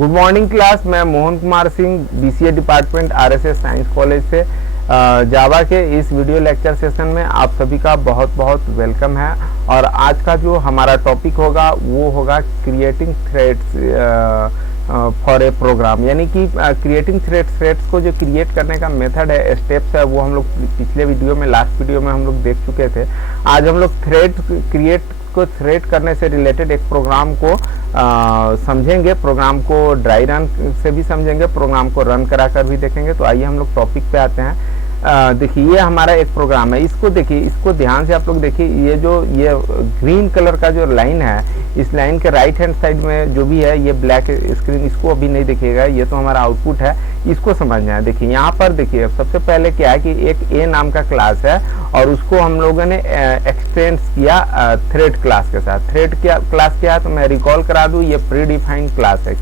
Good morning class. मैं Mohan Kumar Singh, BCA department, RSS science college से Java के इस वीडियो लेक्चर सेशन में आप सभी का बहुत बहुत वेलकम है। और आज का जो हमारा टॉपिक होगा वो होगा creating threads for a program, यानी कि क्रिएटिंग थ्रेड्स को जो क्रिएट करने का मेथड है, स्टेप्स है, वो हम लोग पिछले वीडियो में, लास्ट वीडियो में हम लोग देख चुके थे। आज हम लोग थ्रेड करने से रिलेटेड एक प्रोग्राम को समझेंगे। प्रोग्राम को ड्राई रन से भी समझेंगे, प्रोग्राम को रन करा कर भी देखेंगे। तो आइए हम लोग टॉपिक पे आते हैं। देखिए ये हमारा एक प्रोग्राम है, इसको देखिए, इसको ध्यान से आप लोग देखिए। ये ग्रीन कलर का जो लाइन है, इस लाइन के राइट हैंड साइड में जो भी है ये ब्लैक स्क्रीन, इसको अभी नहीं दिखेगा, ये तो हमारा आउटपुट है, इसको समझना है। देखिए यहाँ पर देखिए, सबसे पहले क्या है कि एक ए नाम का क्लास है और उसको हम लोगों ने एक्सटेंड किया थ्रेड क्लास के साथ। थ्रेड क्या क्लास क्या है तो मैं रिकॉल करा दूं, ये प्री डिफाइंड क्लास है।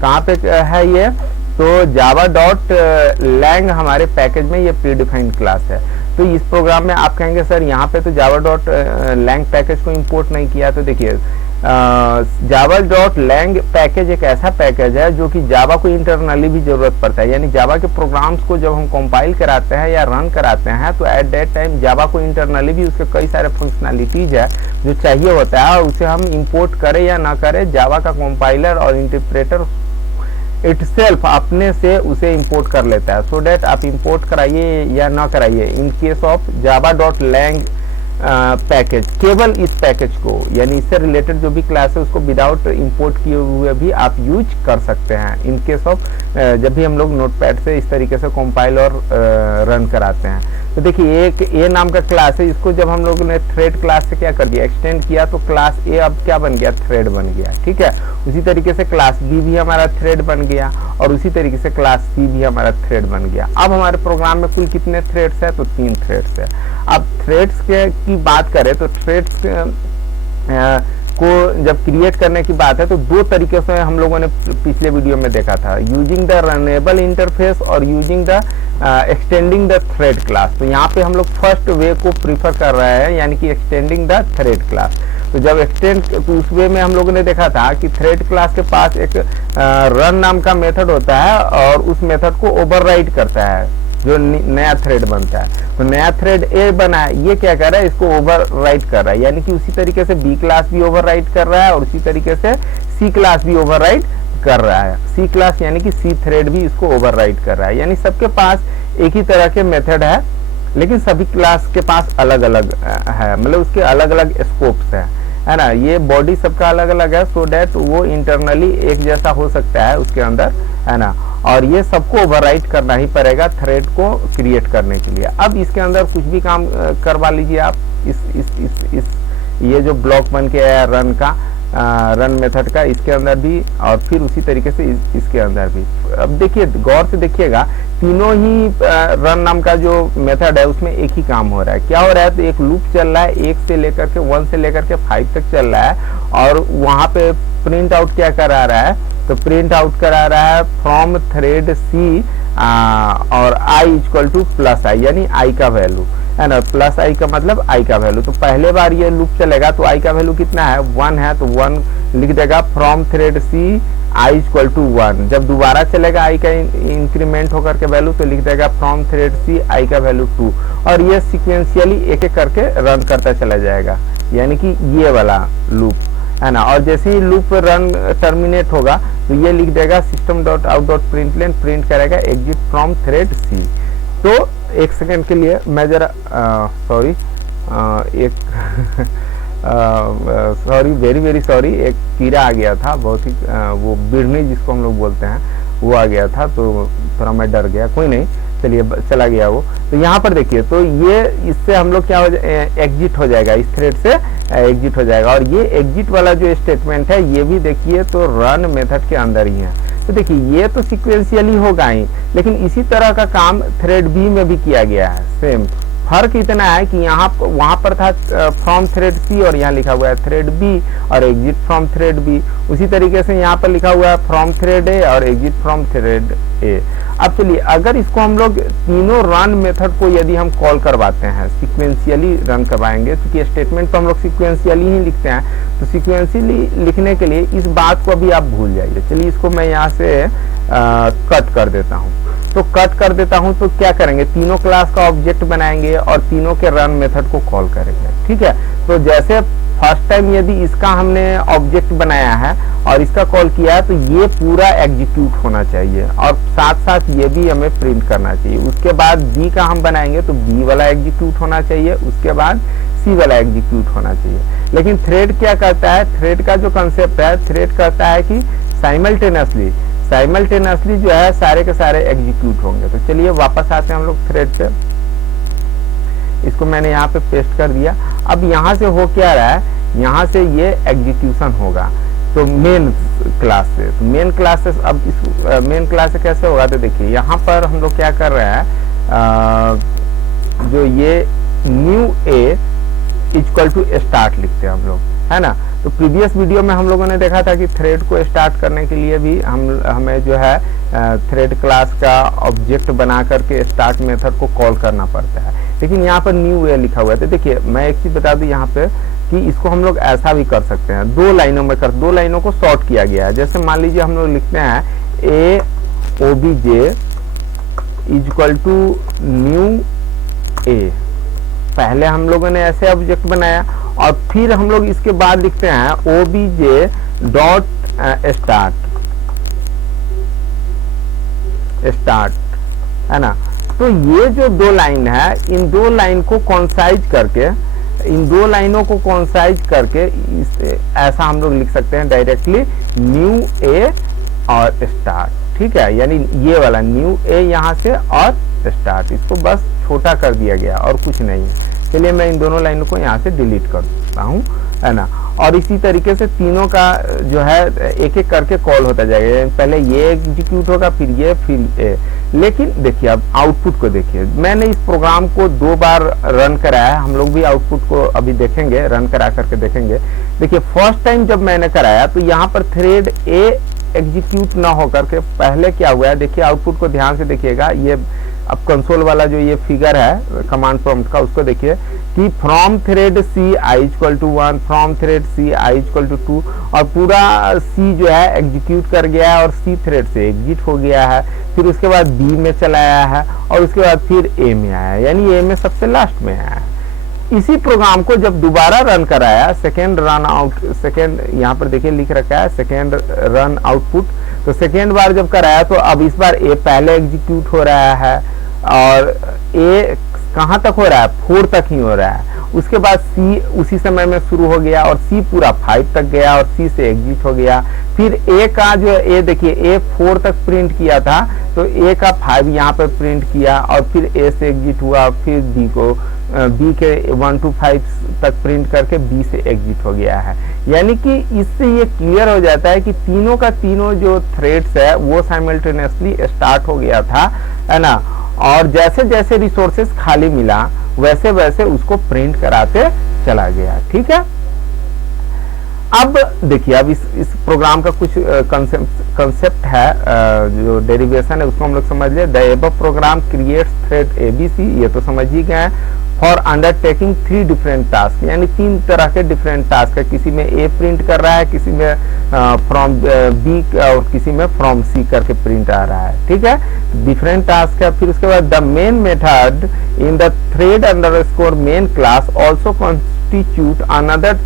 कहाँ पे है ये, तो java.lang हमारे पैकेज में ये प्री डिफाइंड क्लास है। तो इस प्रोग्राम में आप कहेंगे सर यहाँ पे तो java.lang पैकेज को इंपोर्ट नहीं किया। तो देखिए java.lang पैकेज एक ऐसा पैकेज है जो कि जावा को इंटरनली भी जरूरत पड़ता है, यानी जावा के प्रोग्राम्स को जब हम कंपाइल कराते हैं या रन कराते हैं तो एट दैट टाइम जावा को इंटरनली भी उसके कई सारे फंक्शनलिटीज है जो चाहिए होता है, और उसे हम इंपोर्ट करें या ना करें, जावा का कंपाइलर और इंटरप्रेटर इटसेल्फ अपने से उसे इंपोर्ट कर लेता है। सो डैट आप इंपोर्ट कराइए या ना कराइए, in case of java.lang package, केवल इस पैकेज को, यानी इससे रिलेटेड जो भी क्लास है उसको विदाउट इंपोर्ट किए हुए भी आप यूज कर सकते हैं इन केस ऑफ जब भी हम लोग नोटपैड से इस तरीके से कंपाइल और रन कराते हैं। तो देखिए एक ए नाम का क्लास है, इसको जब हम लोगों ने थ्रेड क्लास से क्या कर दिया, एक्सटेंड किया, तो क्लास ए अब क्या बन गया, थ्रेड बन गया। ठीक है, उसी तरीके से क्लास बी भी हमारा थ्रेड बन गया और उसी तरीके से क्लास सी भी हमारा थ्रेड बन गया। अब हमारे प्रोग्राम में कुल कितने थ्रेड्स है, तो 3 थ्रेड्स है। अब थ्रेड्स की बात करें तो थ्रेड्स को जब क्रिएट करने की बात है तो 2 तरीके से हम लोगों ने पिछले वीडियो में देखा था, यूजिंग द रनेबल इंटरफेस और using the extending the thread class. तो यहाँ पे हम लोग फर्स्ट वे को प्रीफर कर रहे हैं, यानी कि एक्सटेंडिंग द थ्रेड क्लास। तो जब एक्सटेंड, तो उस वे में हम लोगों ने देखा था कि थ्रेड क्लास के पास एक रन नाम का मेथड होता है और उस मेथड को ओवरराइड करता है जो नया थ्रेड बनता है। तो नया थ्रेड ए बना है, ये क्या कर रहा है, इसको ओवरराइट कर रहा है, यानी कि उसी तरीके से बी क्लास भी ओवरराइट कर रहा है और उसी तरीके से सी क्लास भी ओवरराइट कर रहा है। सी क्लास यानी कि सी थ्रेड भी इसको ओवरराइट कर रहा है, यानी सबके पास एक ही तरह के मेथड है, लेकिन सभी क्लास के पास अलग अलग है, मतलब उसके अलग अलग स्कोप्स है ना। ये बॉडी सबका अलग अलग है, सो डैट वो इंटरनली एक जैसा हो सकता है उसके अंदर, है ना। और ये सबको ओवरराइट करना ही पड़ेगा थ्रेड को क्रिएट करने के लिए। अब इसके अंदर कुछ भी काम करवा लीजिए आप, इस ये जो ब्लॉक बन के आया रन का, रन मेथड का, इसके अंदर भी, और फिर उसी तरीके से इसके अंदर भी। अब देखिए, गौर से देखिएगा, तीनों ही रन नाम का जो मेथड है उसमें एक ही काम हो रहा है। क्या हो रहा है, तो एक लूप चल रहा है, 1 से लेकर के 1 से लेकर के 5 तक चल रहा है, और वहां पे प्रिंट आउट क्या करा रहा है, तो प्रिंट आउट करा रहा है फ्रॉम थ्रेड सी और आई इक्वल टू प्लस आई, यानी आई का वैल्यू, है ना। प्लस आई का मतलब आई का वैल्यू। तो पहले बार ये लूप चलेगा तो आई का वैल्यू कितना है, 1 है, तो 1 लिख देगा from thread c i equal to 1। जब दोबारा चलेगा आई का इंक्रीमेंट होकर के वैल्यू तो लिख देगा फ्रॉम थ्रेड सी आई का वैल्यू 2, और ये सिक्वेंशियली एक एक करके रन करता चला जाएगा, यानी कि ये वाला लूप, है ना। और जैसे ही लूप रन टर्मिनेट होगा तो ये लिख देगा system.out.println, प्रिंट करेगा एग्जिट फ्रॉम थ्रेड सी। तो एक सेकंड के लिए मैं जरा sorry sorry, very very sorry, एक कीड़ा आ गया था, बहुत ही वो बिरनी जिसको हम लोग बोलते हैं, वो आ गया था, तो थोड़ा मैं डर गया। कोई नहीं, चलिए चला गया वो। तो यहाँ पर देखिए, तो ये इससे हम लोग क्या हो एग्जिट हो जाएगा, इस थ्रेड से एग्जिट हो जाएगा। और ये एग्जिट वाला जो स्टेटमेंट है ये भी देखिए तो रन मेथड के अंदर ही है। तो देखिए ये तो सिक्वेंशियली होगा ही, लेकिन इसी तरह का काम थ्रेड बी में भी किया गया है। सेम फर्क इतना है कि वहां पर था फ्रॉम थ्रेड सी और यहाँ लिखा हुआ है थ्रेड बी और एग्जिट फ्रॉम थ्रेड बी। उसी तरीके से यहाँ पर लिखा हुआ है फ्रॉम थ्रेड ए और एग्जिट फ्रॉम थ्रेड ए। अब चलिए अगर इसको हम लोग तीनों रन मेथड को यदि हम कॉल करवाते हैं, सिक्वेंशियली रन करवाएंगे, क्योंकि स्टेटमेंट तो हम लोग सिक्वेंशियली ही लिखते हैं, तो सिक्वेंशियली लिखने के लिए इस बात को अभी आप भूल जाइए। चलिए इसको मैं यहाँ से कट कर देता हूँ। तो कट कर देता हूँ तो क्या करेंगे, तीनों क्लास का ऑब्जेक्ट बनाएंगे और तीनों के रन मेथड को कॉल करेंगे। ठीक है, तो जैसे फर्स्ट टाइम यदि इसका हमने ऑब्जेक्ट बनाया है और इसका कॉल किया है, तो ये पूरा एग्जीक्यूट होना चाहिए और साथ साथ ये भी हमें प्रिंट करना चाहिए। उसके बाद बी का हम बनाएंगे तो बी वाला एग्जीक्यूट होना चाहिए, उसके बाद सी वाला एग्जीक्यूट होना चाहिए। लेकिन थ्रेड क्या करता है, थ्रेड का जो कंसेप्ट है, थ्रेड कहता है कि साइमल्टेनियसली जो है सारे के सारे एग्जीक्यूट होंगे। तो चलिए वापस आते हैं हम लोग थ्रेड पे। इसको मैंने यहाँ पे पेस्ट कर दिया। अब यहाँ से हो क्या रहा है, यहाँ से ये एग्जीक्यूशन होगा तो मेन क्लास से। तो मेन क्लास से अब इस मेन क्लास से कैसे होगा, तो देखिए यहाँ पर हम लोग क्या कर रहे हैं, जो ये new a equal to start लिखते हैं हम लोग, है ना। तो प्रीवियस वीडियो में हम लोगों ने देखा था कि थ्रेड को स्टार्ट करने के लिए भी हमें जो है थ्रेड क्लास का ऑब्जेक्ट बना करके स्टार्ट मेथड को कॉल करना पड़ता है, लेकिन यहाँ पर न्यू ए लिखा हुआ है। तो देखिए मैं एक चीज बता दूं यहाँ पे कि इसको हम लोग ऐसा भी कर सकते हैं, दो लाइनों में कर, दो लाइनों को शॉर्ट किया गया है। जैसे मान लीजिए हम लोग लिखते हैं ए ओबीजे इक्वल टू न्यू ए, पहले हम लोगों ने ऐसे ऑब्जेक्ट बनाया और फिर हम लोग इसके बाद लिखते हैं ओबीजे डॉट स्टार्ट, है ना। तो ये जो दो लाइन है, इन दो लाइन को कॉन्साइज करके, इन दो लाइनों को कॉन्साइज करके ऐसा हम लोग लिख सकते हैं डायरेक्टली न्यू ए और स्टार्ट। ठीक है, यानी ये वाला न्यू ए यहाँ से और स्टार्ट, इसको बस छोटा कर दिया गया और कुछ नहीं है। चलिए मैं इन दोनों लाइनों को यहाँ से डिलीट कर देता हूँ, है ना। और इसी तरीके से तीनों का जो है एक एक करके कॉल होता जाएगा, पहले ये एग्जीक्यूट होगा, फिर ये, फिर ए। लेकिन देखिए अब आउटपुट को देखिए, मैंने इस प्रोग्राम को 2 बार रन कराया है, हम लोग भी आउटपुट को अभी देखेंगे, रन करा करके देखेंगे। देखिए फर्स्ट टाइम जब मैंने कराया तो यहाँ पर थ्रेड ए एग्जीक्यूट ना होकर के पहले क्या हुआ है, देखिए आउटपुट को ध्यान से देखिएगा। ये अब कंसोल वाला जो ये फिगर है कमांड प्रॉम्प्ट का, उसको देखिए कि from thread c i equal to 1, from thread c i equal to 2, और पूरा सी जो है एग्जीक्यूट कर गया है और सी थ्रेड से एग्जिट हो गया है। फिर उसके बाद बी में चला आया है और उसके बाद फिर ए में आया है, यानी ए में सबसे लास्ट में आया है। इसी प्रोग्राम को जब दोबारा रन कराया, सेकेंड रन आउट, सेकेंड यहाँ पर देखिए लिख रखा है सेकेंड रन आउटपुट, तो सेकेंड बार जब कराया तो अब इस बार ए पहले एग्जीक्यूट हो रहा है और ए कहाँ तक हो रहा है, 4 तक ही हो रहा है। उसके बाद सी उसी समय में शुरू हो गया और सी पूरा 5 तक गया और सी से एग्जिट हो गया। फिर ए का जो ए देखिए ए 4 तक प्रिंट किया था तो ए का 5 यहाँ पर प्रिंट किया और फिर ए से एग्जिट हुआ, फिर बी को बी के 1 to 5 तक प्रिंट करके बी से एग्जिट हो गया है। यानी कि इससे ये क्लियर हो जाता है कि तीनों का तीनों जो थ्रेड्स है वो साइमल्टेनियसली स्टार्ट हो गया था, है ना। और जैसे जैसे रिसोर्सेस खाली मिला वैसे वैसे उसको प्रिंट कराते चला गया। ठीक है, अब देखिए अब इस प्रोग्राम का कुछ कंसेप्ट है, जो डेरिवेशन है उसको हम लोग समझ ले। The above program creates thread ABC, ये तो समझ ही गए, फॉर अंडरटेकिंग 3 डिफरेंट टास्क, यानी 3 तरह के डिफरेंट टास्क है। किसी में ए प्रिंट कर रहा है, किसी में फ्रॉम बी और किसी में फ्रॉम सी करके प्रिंट आ रहा है। ठीक है, डिफरेंट टास्क है। फिर उसके बाद the main method in the thread underscore main class also constitute another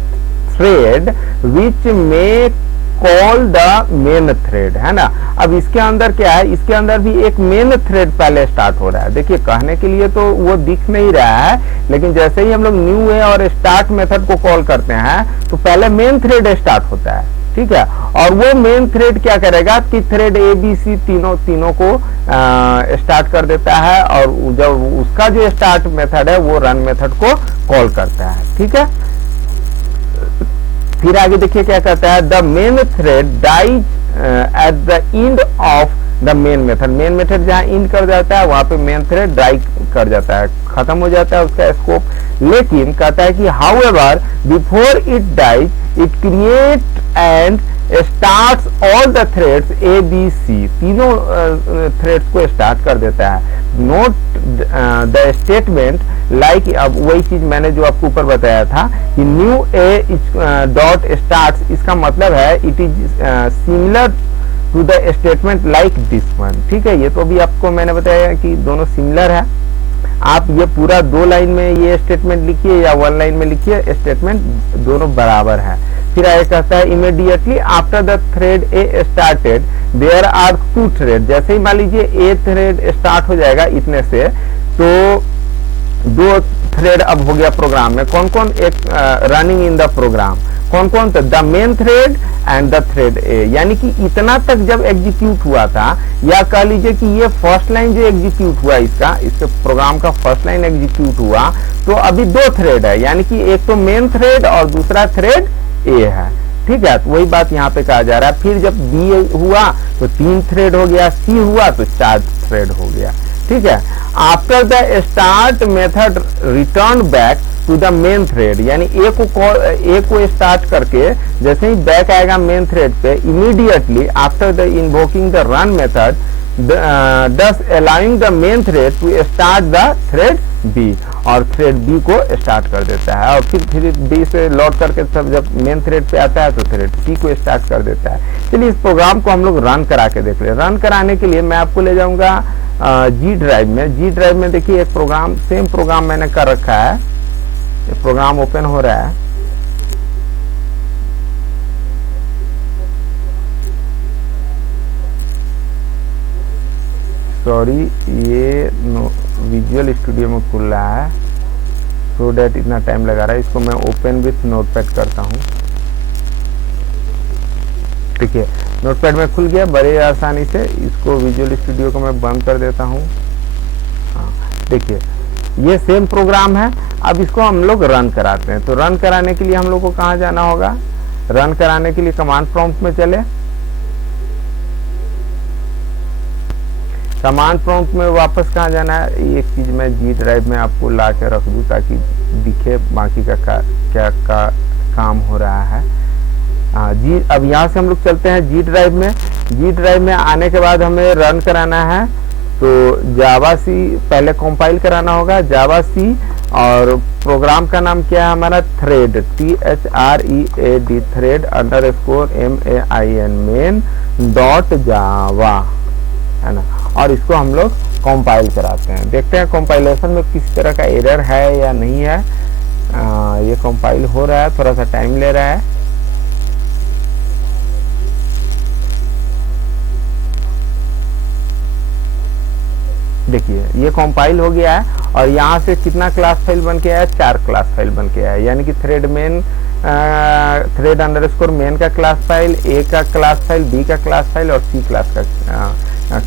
thread which may call the main thread, है ना। अब इसके अंदर क्या है, इसके अंदर भी एक मेन थ्रेड पहले स्टार्ट हो रहा है। देखिए कहने के लिए तो वो दिख नहीं रहा है, लेकिन जैसे ही हम लोग न्यू ए और स्टार्ट मेथड को कॉल करते हैं तो पहले मेन थ्रेड स्टार्ट होता है। ठीक है, और वो मेन थ्रेड क्या करेगा कि थ्रेड ए बी सी तीनों को स्टार्ट कर देता है और जब उसका जो स्टार्ट मेथड है वो रन मेथड को कॉल करता है। ठीक है, फिर आगे देखिए क्या कहता है, the main thread dies at the end of the main method. Main method जहां एंड कर जाता है वहां पे मेन थ्रेड डाई कर जाता है, खत्म हो जाता है उसका स्कोप। लेकिन कहता है कि however before it dies it create and starts all the threads A B C, तीनों थ्रेड्स को स्टार्ट कर देता है। नोट द स्टेटमेंट लाइक, अब वही चीज मैंने जो आपको ऊपर बताया था कि न्यू ए डॉट स्टार्ट्स, इसका मतलब है it is similar to the statement like this one. ठीक है, ये तो अभी आपको मैंने बताया कि दोनों सिमिलर है। आप ये पूरा 2 लाइन में ये स्टेटमेंट लिखिए या 1 लाइन में लिखिए, स्टेटमेंट दोनों बराबर है। फिर आगे कहता है immediately after the thread A started there are 2 thread. जैसे ही मान लीजिए ए थ्रेड स्टार्ट हो जाएगा इतने से, तो 2 थ्रेड अब हो गया प्रोग्राम में। कौन कौन? एक रनिंग इन द प्रोग्राम, कौन कौन? तो the main thread and the thread A, यानी कि इतना तक जब एग्जीक्यूट हुआ था, या कह लीजिए कि ये फर्स्ट लाइन जो एग्जीक्यूट हुआ इसके प्रोग्राम का फर्स्ट लाइन एग्जीक्यूट हुआ, तो अभी 2 थ्रेड है, यानी कि एक तो मेन थ्रेड और दूसरा थ्रेड ए है। ठीक है, तो वही बात यहाँ पे कहा जा रहा है। फिर जब बी हुआ तो 3 थ्रेड हो गया, सी हुआ तो 4 थ्रेड हो गया। ठीक है, after the start method return back to the main thread, यानी ए को स्टार्ट करके जैसे ही बैक आएगा मेन थ्रेड पे, immediately after the invoking the run method thus allowing the main thread to start the thread B, और thread B को start कर देता है। और फिर बी से लौट करके सब जब मेन थ्रेड पे आता है तो थ्रेड सी को स्टार्ट कर देता है। चलिए इस प्रोग्राम को हम लोग रन करा के देख ले। रन कराने के लिए मैं आपको ले जाऊंगा जी ड्राइव में। जी ड्राइव में देखिए एक प्रोग्राम, सेम प्रोग्राम मैंने कर रखा है। ये प्रोग्राम ओपन हो रहा है। सॉरी, ये विजुअल स्टूडियो में खुल रहा है, सो डैट इतना टाइम लगा रहा है। इसको मैं ओपन विथ नोटपैड करता हूँ। देखिए नोटपैड में खुल गया बड़े आसानी से। इसको विजुअल स्टूडियो को मैं बंद कर देता हूँ। हाँ, देखिए ये सेम प्रोग्राम है। अब इसको हम लोग रन कराते हैं। तो रन कराने के लिए हम लोग को कहाँ जाना होगा? रन कराने के लिए कमांड प्रॉम्प्ट में चले। कमांड प्रॉम्प्ट में वापस कहाँ जाना है? एक चीज मैं जी ड्राइव में आपको ला के रख दूं ताकि दिखे बाकी का क्या काम हो रहा है। जी, अब यहाँ से हम लोग चलते हैं जी ड्राइव में। जी ड्राइव में आने के बाद हमें रन कराना है, तो जावा सी पहले कंपाइल कराना होगा, जावा सी, और प्रोग्राम का नाम क्या है हमारा? Thread, THREAD, thread _MAIN main dot जावा, है ना। और इसको हम लोग कंपाइल कराते हैं। देखते हैं कंपाइलेशन में किसी तरह का एरर है या नहीं है। ये कंपाइल हो रहा है, थोड़ा सा टाइम ले रहा है। देखिए ये कंपाइल हो गया है और यहाँ से कितना क्लास फाइल बन के आया है? 4 क्लास फाइल बन के आया है। यानी कि thread main, thread underscore main का क्लास फाइल, ए का क्लास फाइल, बी का क्लास फाइल और सी क्लास का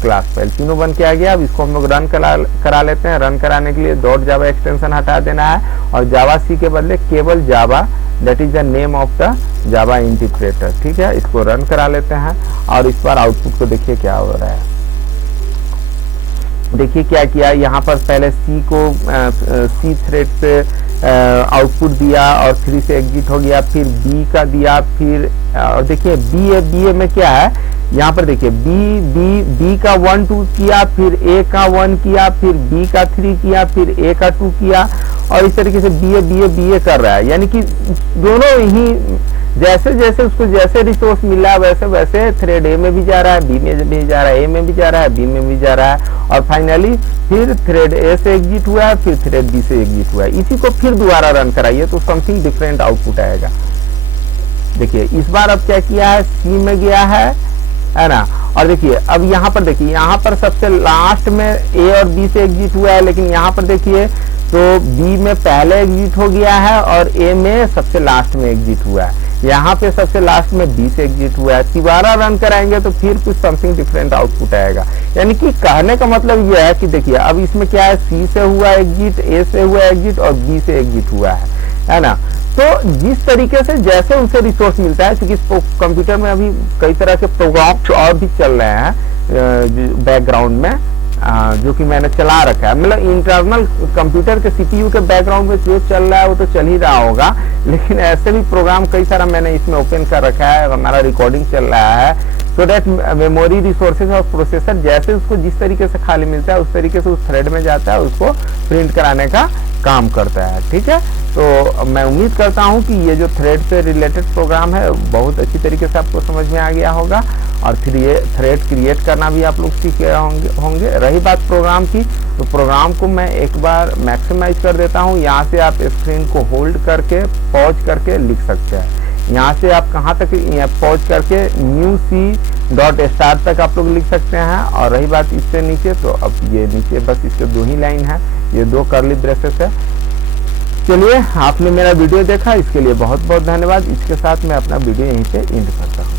क्लास फाइल, तीनों बन के आ गया। अब इसको हम लोग रन करा लेते हैं। रन कराने के लिए .java एक्सटेंशन हटा देना है और जावा सी के बदले केवल Java, that is the name of the Java interpreter. ठीक है, इसको रन करा लेते हैं और इस बार आउटपुट को देखिए क्या हो रहा है। देखिए क्या किया यहाँ पर, पहले सी को सी थ्रेड से आउटपुट दिया और 3 से एग्जिट हो गया, फिर बी का दिया, फिर और देखिए बी में क्या है यहाँ पर, देखिए बी का 1 2 किया, फिर ए का 1 किया, फिर बी का 3 किया, फिर ए का 2 किया, और इस तरीके से बी कर रहा है। यानी कि दोनों ही जैसे जैसे उसको जैसे रिसोर्स मिला वैसे वैसे थ्रेड ए में भी जा रहा है, बी में भी जा रहा है, ए में भी जा रहा है, बी में भी जा रहा है, और फाइनली फिर थ्रेड ए से एग्जिट हुआ है, फिर थ्रेड बी से एग्जिट हुआ है। इसी को फिर दोबारा रन कराइए तो समथिंग डिफरेंट आउटपुट आएगा। देखिए इस बार अब क्या किया है, सी में गया है ना। और देखिए अब यहाँ पर देखिए, यहाँ पर सबसे लास्ट में ए और बी से एग्जिट हुआ है, लेकिन यहाँ पर देखिए तो बी में पहले एग्जिट हो गया है और ए में सबसे लास्ट में एग्जिट हुआ है। यहाँ पे सबसे लास्ट में बी से एग्जिट हुआ है। दोबारा रन कराएंगे तो फिर कुछ समथिंग डिफरेंट आउटपुट आएगा। यानी कि कहने का मतलब यह है कि देखिए अब इसमें क्या है, सी से हुआ एग्जिट, ए से हुआ एग्जिट और बी से एग्जिट हुआ है ना। तो जिस तरीके से जैसे उसे रिसोर्स मिलता है, क्योंकि कंप्यूटर में अभी कई तरह के प्रोग्राम और भी चल रहे हैं बैकग्राउंड में, जो कि मैंने चला रखा है, मतलब इंटरनल कंप्यूटर के सीपीयू के बैकग्राउंड में जो चल रहा है वो तो चल ही रहा होगा, लेकिन ऐसे भी प्रोग्राम कई सारा मैंने इसमें ओपन कर रखा है, हमारा रिकॉर्डिंग चल रहा है, सो दैट मेमोरी रिसोर्सेज और प्रोसेसर जैसे उसको जिस तरीके से खाली मिलता है उस तरीके से उस थ्रेड में जाता है, उसको प्रिंट कराने का काम करता है। ठीक है, तो मैं उम्मीद करता हूं कि ये जो थ्रेड से रिलेटेड प्रोग्राम है बहुत अच्छी तरीके से आपको समझ में आ गया होगा, और फिर ये थ्रेड क्रिएट करना भी आप लोग सीख गए होंगे। रही बात प्रोग्राम की, तो प्रोग्राम को मैं एक बार मैक्सिमाइज कर देता हूँ। यहाँ से आप स्क्रीन को होल्ड करके पॉज करके लिख सकते हैं। यहाँ से आप कहाँ तक पॉज करके new.c.start तक आप लोग लिख सकते हैं। और रही बात इससे नीचे, तो अब ये नीचे बस इसके 2 ही लाइन है, ये 2 कर्ली ब्रेसेस है। चलिए, आपने मेरा वीडियो देखा, इसके लिए बहुत बहुत धन्यवाद। इसके साथ मैं अपना वीडियो यहीं पे एंड करता हूँ।